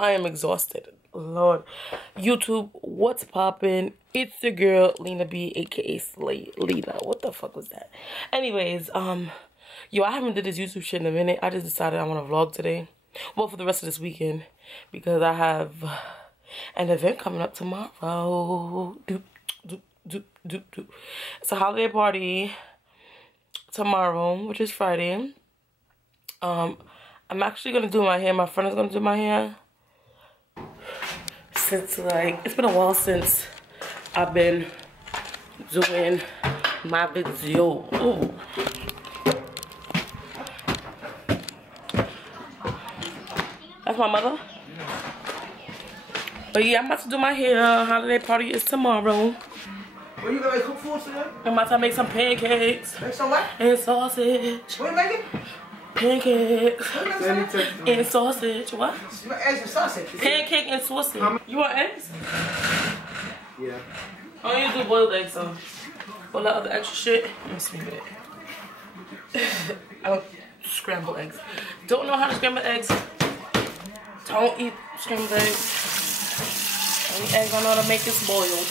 I am exhausted. Lord. YouTube, what's poppin'? It's the girl, Lena B, aka Slaylenna. What the fuck was that? Anyways, yo, I haven't did this YouTube shit in a minute. I just decided I want to vlog today. Well, for the rest of this weekend. Because I have an event coming up tomorrow. It's a holiday party tomorrow, which is Friday. I'm actually gonna do my hair. My friend is gonna do my hair. Since like it's been a while since I've been doing my video. Ooh. That's my mother. But yeah, I'm about to do my hair. Holiday party is tomorrow. What you gonna cook for today? I'm about to make some pancakes. Make some what? And sausage. What you making? Pancakes. And sausage. What? You want eggs and sausage? Pancake and sausage. You want eggs? Yeah. I don't usually boiled eggs, so all that other extra shit. Let me see it. I don't scramble eggs. Don't know how to scramble eggs. Don't eat scrambled eggs. Only eggs I know how to make is boiled.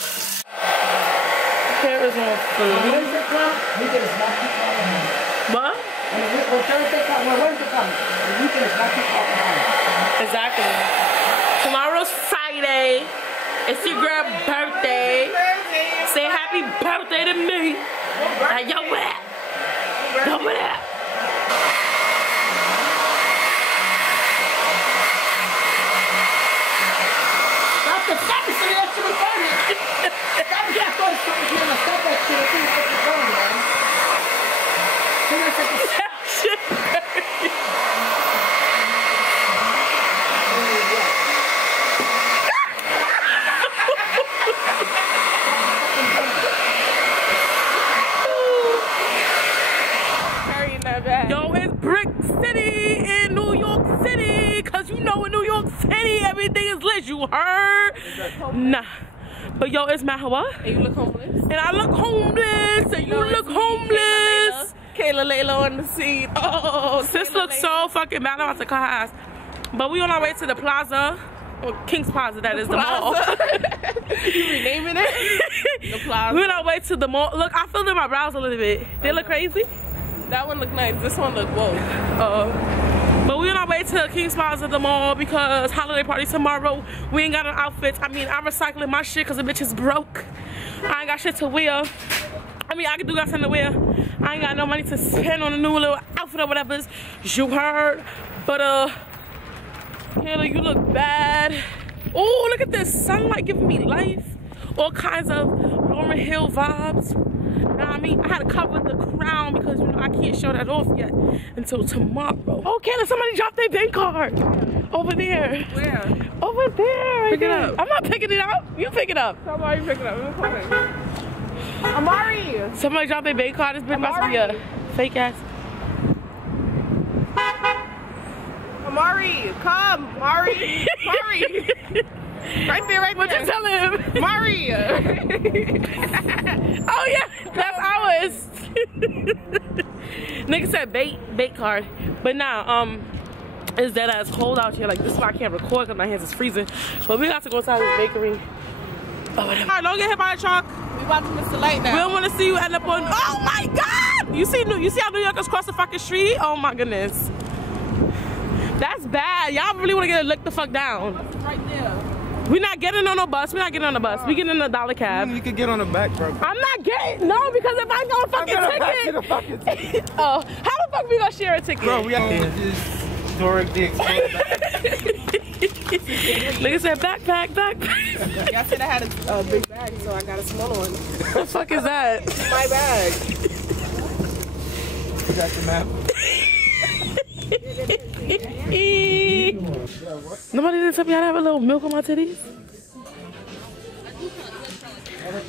Here is more food. What? Exactly. Tomorrow's Friday. It's your girl's birthday. Say happy birthday to me. Like, yo, what up? Yo, what up? Stop the fucking shit. That shit was funny. Stop that shit. Stop that shit. Yo, it's Brick City in New York City. Cause you know in New York City everything is lit. You heard? Nah. But yo, it's Matt. What? And you look homeless. And I look homeless. And you look homeless. Kayla Layla on the scene. Oh, sis looks so fucking mad. I'm about to cut her ass. But we on our way to the plaza. Or King's Plaza, that is the mall. You renaming it? The plaza. We on our way to the mall. Look, I filled in my brows a little bit. They look crazy. That one look nice. This one look whoa. But we on our way to King's Plaza, the mall, because holiday party tomorrow. We ain't got no outfits. I mean, I'm recycling my shit because the bitch is broke. I ain't got shit to wear. I mean, I can do got something to wear. I ain't got no money to spend on a new little outfit or whatever. You heard. But Kayla, you look bad. Oh, look at this sunlight giving me life. All kinds of Lauryn Hill vibes. Now, I mean, I had to cover the crown because, you know, I can't show that off yet until tomorrow. Oh, Kayla, somebody dropped their bank card. Over there. Where? Over there. Pick it up. I'm not picking it up. You pick it up. Somebody pick it up. Amari. Somebody dropped their bank card. This bitch must be a fake ass. Amari, come. Amari. Amari. Right there, right there. What you tell him? Amari. Oh yeah, that's ours. Nigga said bait card. But now, it's dead ass cold out here. Like, this is why I can't record because my hands is freezing. But we got to go inside this bakery. Oh, alright, don't get hit by a truck. We about to miss the light now. We don't want to see you end up on. Oh my God! You see how New Yorkers cross the fucking street? Oh my goodness. That's bad. Y'all really want to get licked the fuck down. Right there. We're not getting on a bus. We're not getting on a bus. We getting in a dollar cab. You could get on the back, bro. I'm not getting no because if I know a fucking ticket. Oh, how the fuck we gonna share a ticket? Bro, we have to just historic the Nigga said backpack. Y'all said I had a big bag, so I got a small one. What the fuck is that? My bag. That's the map. Nobody didn't tell me how to have a little milk on my titties.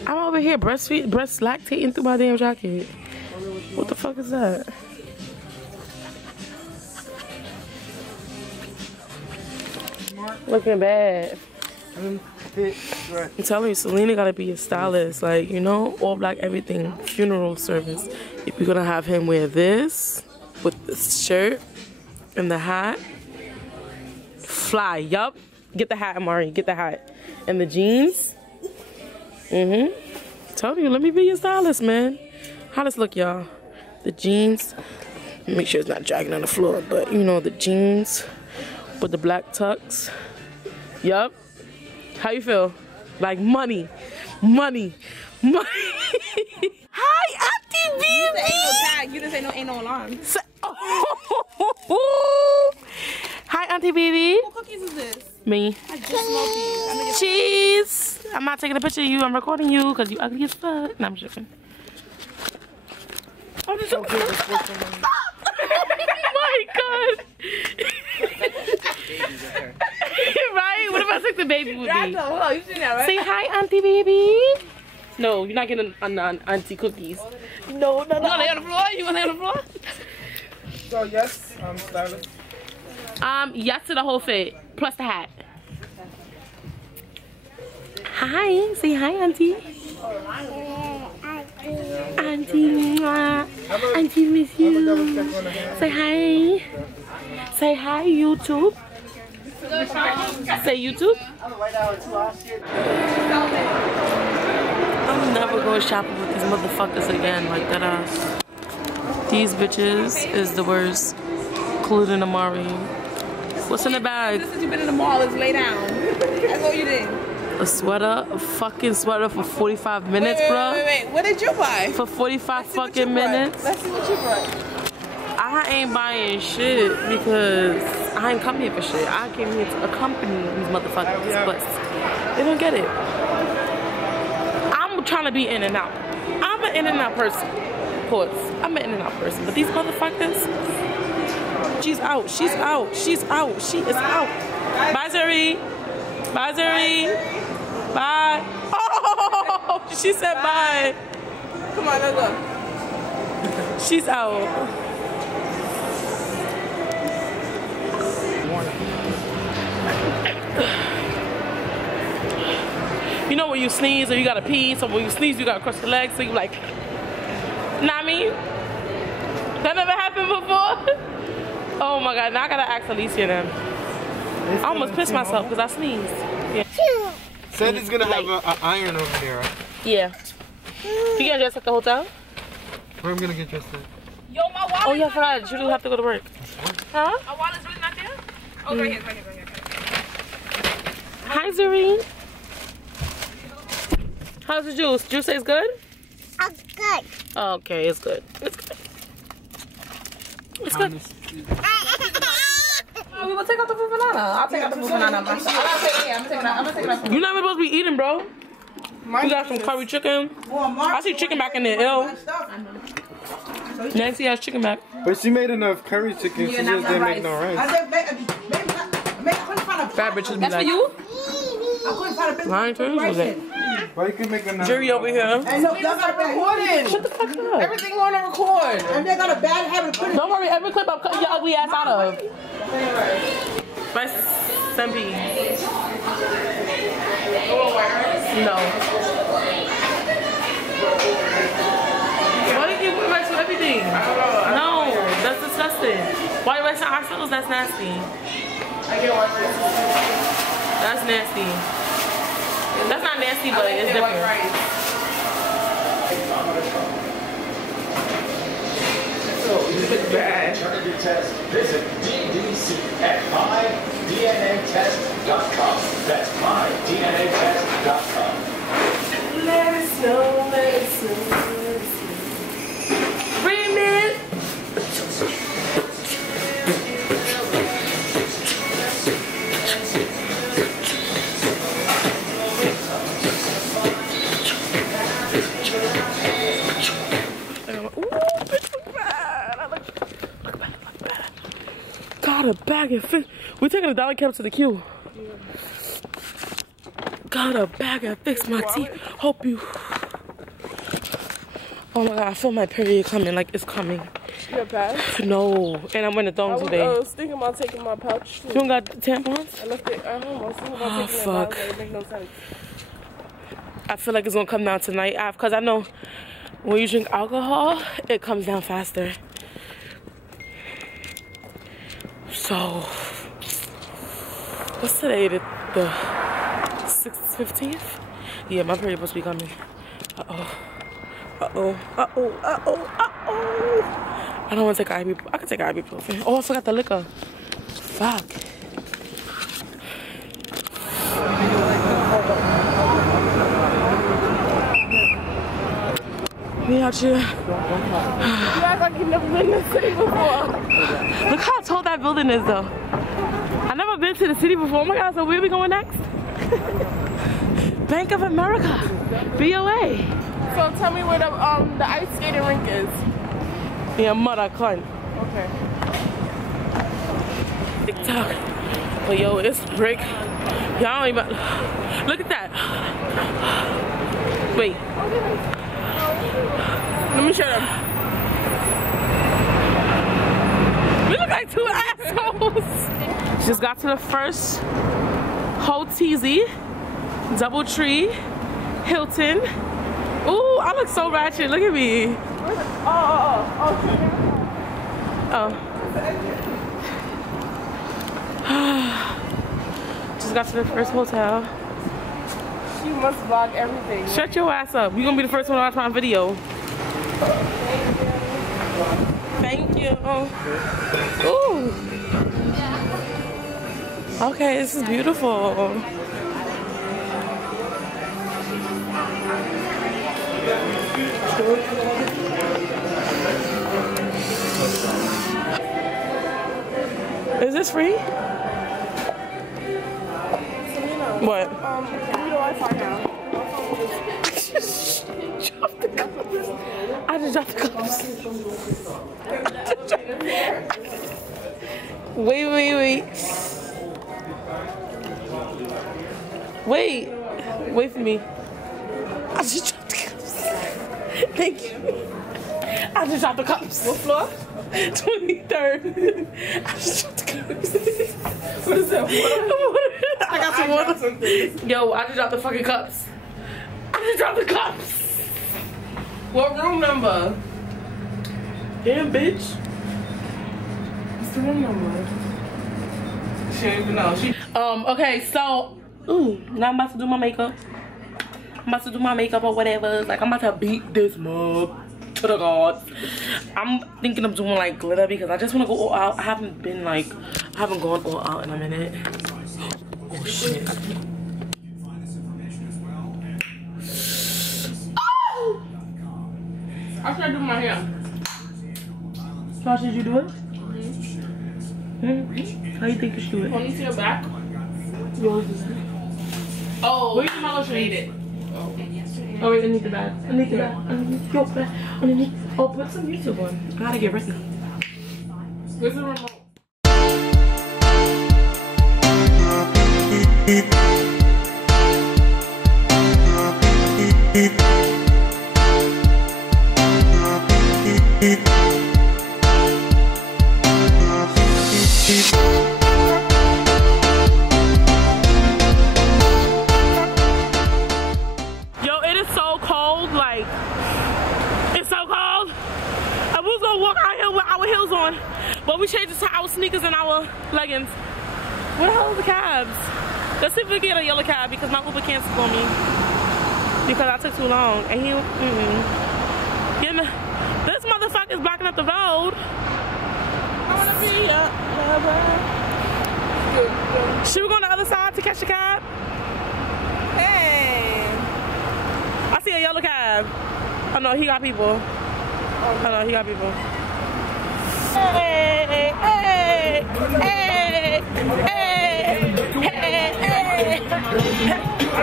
I'm over here breast lactating through my damn jacket. What the fuck is that? Looking bad. I'm telling you, Slaylenna gotta be a stylist. Like, you know, all black everything. Funeral service. If you're gonna have him wear this with this shirt and the hat, fly, yup. Get the hat, Amari. Get the hat. And the jeans. Told you, let me be your stylist, man. How does look, y'all? The jeans. Make sure it's not dragging on the floor, but you know, the jeans with the black tux. Yup. How you feel? Like money. Money. Money. Hi, Auntie Baby. Ain't no tag. You just ain't no alarm. Hi, Auntie Baby. What cookies is this? Me. I just smoked these. I'm gonna get Cheese. I'm not taking a picture of you. I'm recording you because you ugly as fuck. No, I'm joking. Oh, this is so cute. Oh my God. Right? What if I took the baby with me? hold on, you seen that, right? Say hi, Auntie Baby. No, you're not getting auntie cookies. No. You wanna lay on the floor? You wanna lay on the floor? So yes, stylist. Yes to the whole fit, plus the hat. Hi, say hi, Auntie. Auntie, mwah. Auntie, miss you. Say hi. Say hi, YouTube. Say YouTube. I'm never going shopping with these motherfuckers again like that ass. These bitches is the worst, including Amari. What's in the bag? Since you've been in the mall, let's lay down. That's what you did. A sweater, a fucking sweater for 45 minutes, bro. Wait. What did you buy? For 45 fucking minutes. Let's see what you brought. I ain't buying shit because I ain't come here for shit. I came here to accompany these motherfuckers, but they don't get it. I'm trying to be in and out. I'm an in and out person. Of course, I'm an in and out person. But these motherfuckers, she's out. She's out. She's out. She is out. Bye, Zuri. Bye, Zuri. Bye. Oh, she said bye. Come on, let's go. She's out. You know when you sneeze or you gotta pee, so when you sneeze you gotta cross your legs, so you like, know what I mean? That never happened before? Oh my God, now I gotta ask Alicia and them. I almost pissed myself because I sneezed. Yeah. Said he's gonna have an iron over there, right? Yeah. You gonna dress at the hotel? Where am I gonna get dressed at? Yo, my wallet. Oh yeah, I forgot. You do have to go to work. Huh? My wallet's really not there? Oh, right here. Hi, Zuri. How's the juice? Juice tastes good? It's good. Oh, okay, it's good. It's good. It's good. We will take out the fruit banana. I'll take out the fruit banana myself. I'm gonna take it out. You're not even supposed to be eating, bro. We got some curry chicken. I see chicken back in there, ill. Nancy has chicken back. But she made enough curry chicken, she just didn't make no rice. Fat bitches be That's like, for you? lying to you today. Well, you can make enough. Jury over here. Hey, look, y'all got a recording. Shut the fuck up. Everything on the record. And they got a bad habit of putting Don't worry, every clip I'm cutting your ugly ass out of. My Sempi. No. Why do you keep putting rice with everything? No, that's disgusting. Why you rice on ourselves? That's nasty. That's nasty. That's not nasty, but it's different. Bad. Alternative test. Visit DDC at mydnatest.com. That's mydnatest.com. Let us know, let us know, let us know. Remix. Got a bag and fix. We're taking a dollar cab to the queue. Got a bag and fix my teeth. Hope you. Oh my God, I feel my period coming. Like it's coming. Your patch? No, and I'm wearing the thongs today. I was thinking about taking my pouch too. You don't got tampons? I left it at home. I was thinking about taking fuck. it, but it make no sense. I feel like it's gonna come down tonight because I know when you drink alcohol, it comes down faster. So, what's today? The 15th? Yeah, my period supposed to be coming. Uh-oh. Uh-oh. Uh-oh. Uh-oh. Uh-oh. I don't want to take ibuprofen. I can take ibuprofen. Oh, I forgot the liquor. Fuck. Me out here. You act like you've never been in the city before. Look how tall that building is, though. I've never been to the city before. Oh my God, so where are we going next? Bank of America. BOA. So tell me where the ice skating rink is. Yeah, mother cunt. Okay. TikTok. But yo, it's brick. Y'all don't even. Look at that. Wait. Let me show them. We look like two assholes. Just got to the first HEYY, DoubleTree, Hilton. Ooh, I look so ratchet. Look at me. Oh. Just got to the first hotel. She must vlog everything. Shut your ass up. You're gonna be the first one to watch my video. Thank you. Ooh. Okay, this is beautiful. Is this free? Slaylenna, What? do the Wi-Fi now. I just dropped the cups. Wait. Wait for me. I just dropped the cups. Thank you. I just dropped the cups. What floor? 23rd. I just dropped the cups. What is that? Water? I got some water. Yo, I just dropped the fucking cups. I just dropped the cups. What room number? Damn, bitch. What's the room number? She don't even know. Okay, so, now I'm about to do my makeup. I'm about to do my makeup or whatever. Like, I'm about to beat this mug to the gods. I'm thinking of doing, like, glitter because I just want to go all out. I haven't gone all out in a minute. Oh, shit. How should I do my hair? How should you do it? How you think you should do it? Ponytail back? Oh, where's my lotion? Made it. Oh, wait, underneath the bag. Underneath the bag. Underneath your bag. Underneath. Oh, put some YouTube on. I gotta get ready. Where's the remote? Yo, it is so cold. Like, it's so cold. And we was gonna walk out here with our heels on, but we changed it to our sneakers and our leggings. Where the hell are the cabs? Let's see if we can get a yellow cab because my Uber canceled on me because I took too long. And he, this motherfucker's blocking up the road. I wanna be a lover. Should we go on the other side to catch the cab? Hey. I see a yellow cab. Oh no, he got people. Oh no, he got people. Hey, hey, hey, hey, hey, hey.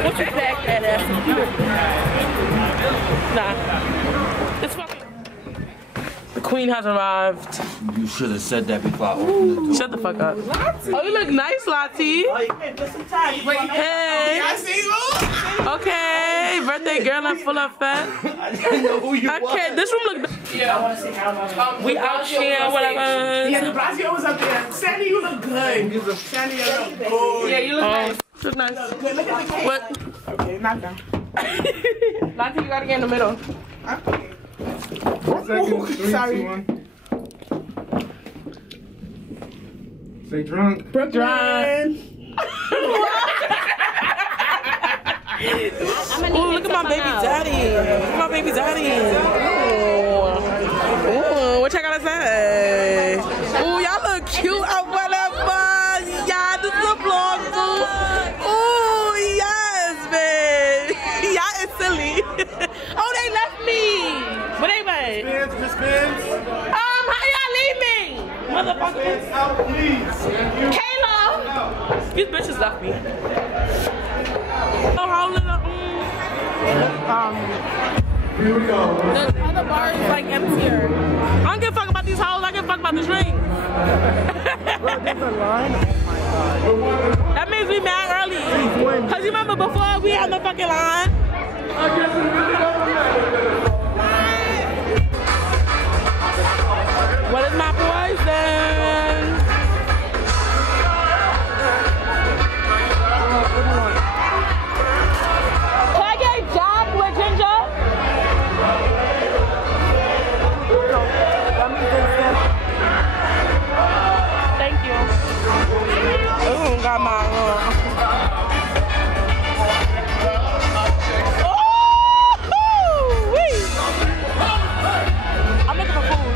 What you back that ass? Nah. It's fucking. The queen has arrived. You should have said that before I opened the door. Shut the fuck up. Oh, you look nice, Lottie. Hey. Okay, birthday girl in full effect. I didn't know who you Okay, this room look. Yeah, I wanna see how much. We out here, whatever. Yeah, the Brazil was up there. Sandy, you look good. Sandy, you look good. Yeah, you look nice. Look nice. Look at the cake. What? Okay, not down. Lottie, you gotta get in the middle. Ooh, sorry. Say drunk. Brooklyn. Ooh, look at my baby daddy. Look at my baby daddy. Ooh, what y'all gotta say? Ooh, y'all look cute or whatever. Yeah, this is a vlog too. Ooh, yes, man. Y'all is silly. Oh, they left me. What they made? Miss Spence. How y'all leave me? Motherfuckers. Out, please. Kayla. These bitches left me. Oh, how little. Here we go. The other bar is like emptier. I don't give a fuck about these hoes. I give a fuck about the drink. That means we mad early. Cause you remember before we had the fucking line. What is my poison? Can I get a job with Ginger? Thank you. Ooh, got my I'm looking for food.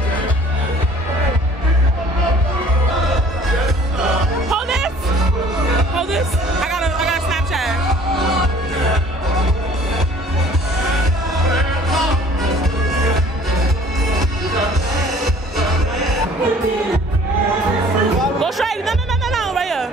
Hold this. Hold this. I got a Snapchat. Go straight. No, right here.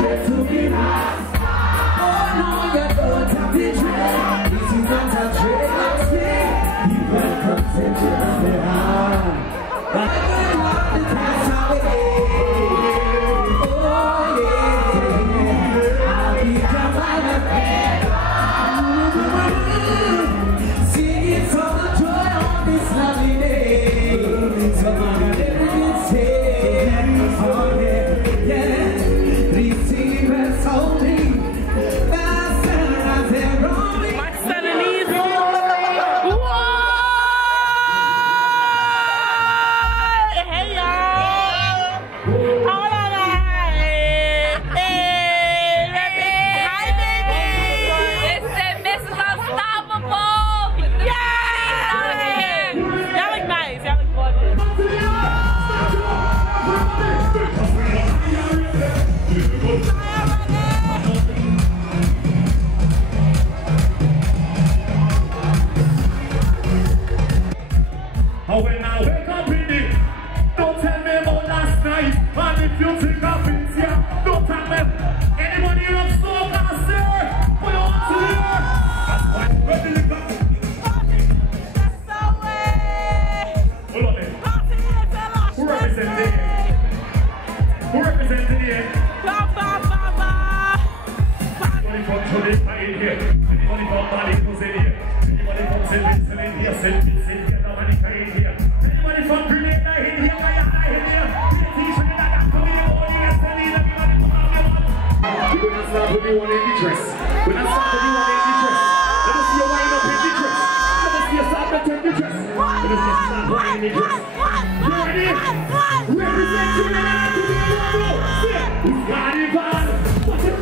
straight to the heart. Oh no, you don't have the dread. This is not a dread of sin. You welcome to the heart. But I love the time away. Oh yeah, I'll be down by the bed. Singing for the joy on this lovely day. Someone got everything said. Oh yeah, yeah. Receive us only. That's their only. My Slaylenna. Hey y'all. Hold on. Hi baby. Listen, this is unstoppable. Yeah. Y'all look nice. Y'all look gorgeous. Oh, when I wake up in it, don't tell me about last night. And if you think of it, yeah, don't tell me. Anybody else so nasty? What you want to hear? That's why we're the liquor. Hold on there. Who represents the end? Who represents the end? Anybody from Tony in here? Anybody from Mali who's in here? Anybody from St. Vincent in here? St. Vincent here, Dominica in here. Anybody from Grenada in here? Guyana in here? British in here, coming in all here, sending everybody from everyone. We're not start with the one in the dress. We're not start with the one in the dress. Let us see you wind up in the dress. Let us see you start with the dress. Let us see you start with the dress. You ready? Represent Grenada to the world. It's carnival. Watch it.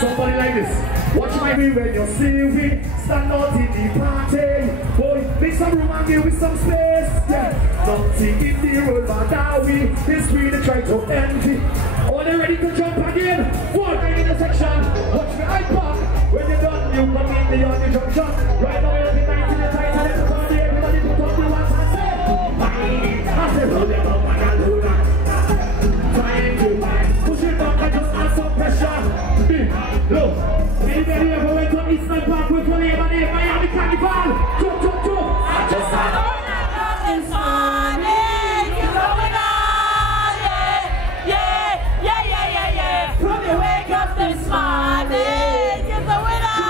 Somebody like this. Watch my way when you see me. Stand out in the party. Boy, make some room and give me some space. Yeah. Nothing in the world but that we. This we they try to envy. Are they ready to jump again? One in the section. Watch me eye pop. When you're done, you come in the on the junction. Right now you're the night in the tight and everybody, everybody put up the ones and say, I said, hold them up and I'll do that. Trying to push it back and just add some pressure. Look, anybody ever went to Eastern Park with your name and name Miami Carnival? Jump, jump, jump. I just had it's funny, you know it all, yeah. From your wake up this morning, you know it all,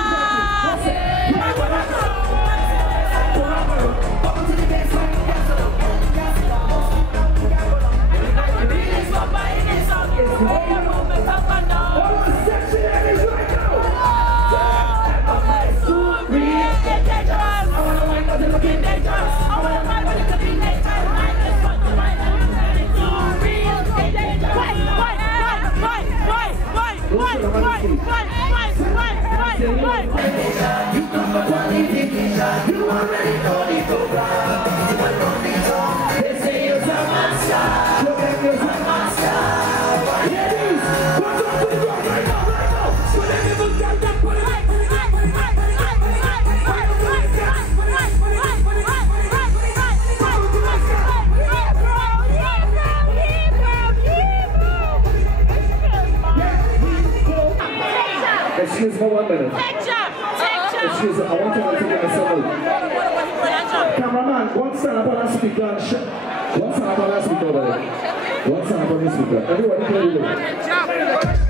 Excuse me for 1 minute. Excuse me, I want you to take myself out. Cameraman, one stand up on that speaker and one stand up on that speaker over there. One stand up on this speaker. Everybody can do it.